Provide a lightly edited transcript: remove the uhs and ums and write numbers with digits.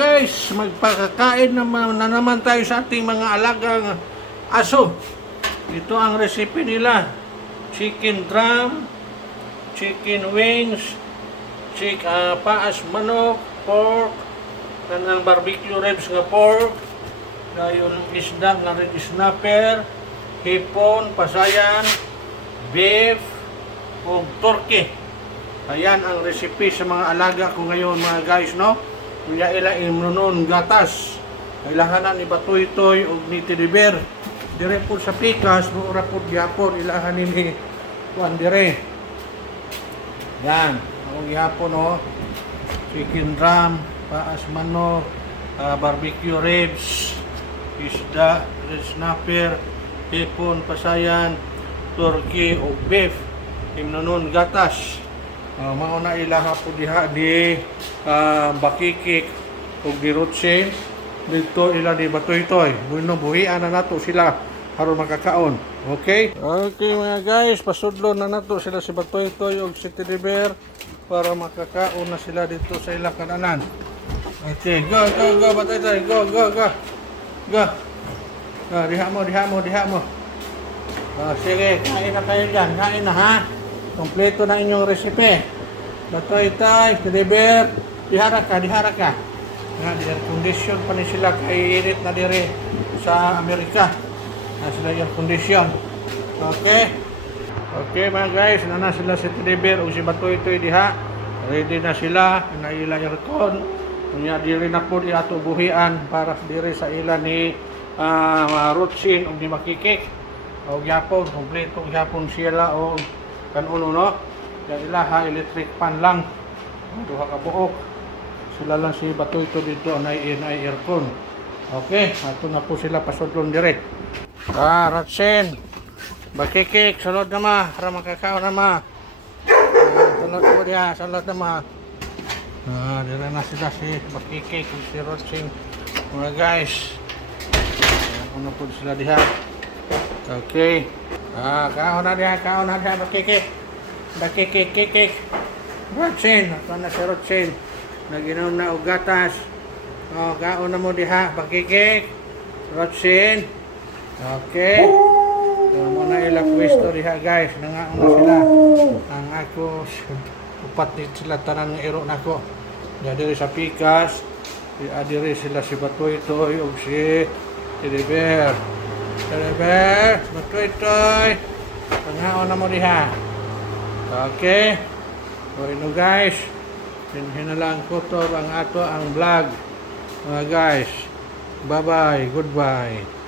guys, magpakakain na naman tayo sa ating mga alagang aso. Ito ang recipe nila. Chicken drum, chicken wings, paas manok, pork, kanang barbecue ribs nga pork, dayon isda nga red snapper, hipon, pasayan, beef, ug turkey. Ayan ang recipe sa mga alaga ko ngayon mga guys, no? Kuya ila imnunon gatas. Kailangan ni batoy-toy ug ni teddy bear. Dire po sa pikas, mura po gyapon ilahan ni kuan dire. Yan, ang gyapon no. Chicken drum, paas manok, barbecue ribs, isda, red snapper, hipon, pasayan, turkey ug beef. Imnunon gatas. Mauna ilaha po diha di bakikik ug di rotse dito ila di batoy-toy. Bueno, buhian na nato sila aron makakaon. Okay? Okay mga guys, pasudlon na nato sila si batoy-toy ug si teddy bear para makakaon na sila dito sa ilang kananan. Okay, go batoy-toy, go. Go. Diha mo. Sige, kain na kayo dyan. Kain na ha. Kompleto na inyong recipe. Batoy-toy, teddy bear, dihara ka. Nga, di air condition pa ni sila kay init na dire sa Amerika. Na sila air condition. Okay mga guys, na sila si teddy bear o si batoy-toy diha. Ready na sila, na ila aircon. Kunya dire na po di ato buhian para dire sa ila ni Rutsin o ni Makikik. O gyapon, kompleto gyapon sila o kanuno no. Kaya ilaha electric fan lang. Duha ka buok. Sila lang si batoy-toy dito na aircon. Okay, ato na po sila pasudlon dire. Rutsin, Makikik, sulod na ma, para makakaon na ma. Sulod po diya, sulod na ma. Dire na sila si Makikik, si Rutsin. Mga guys, ano po sila diha. Okay. Kaon na diha, Makikik. Rutsin, ito na si Rutsin. Naginom na og gatas. Kaon na mo diha, Makikik. Rutsin. Okay. Muna ilang pwesto diha guys. Nangaon na sila. Ang ako, upat sila tanang iro na ko. Diri sa pikas. Diri sila si batoy-toy ug si teddy bear. Batoy-toy. Nangaon na mo diha. Okay. So ino guys. Hinalang ko to ang ato ang vlog. Mga guys. Bye-bye. Goodbye.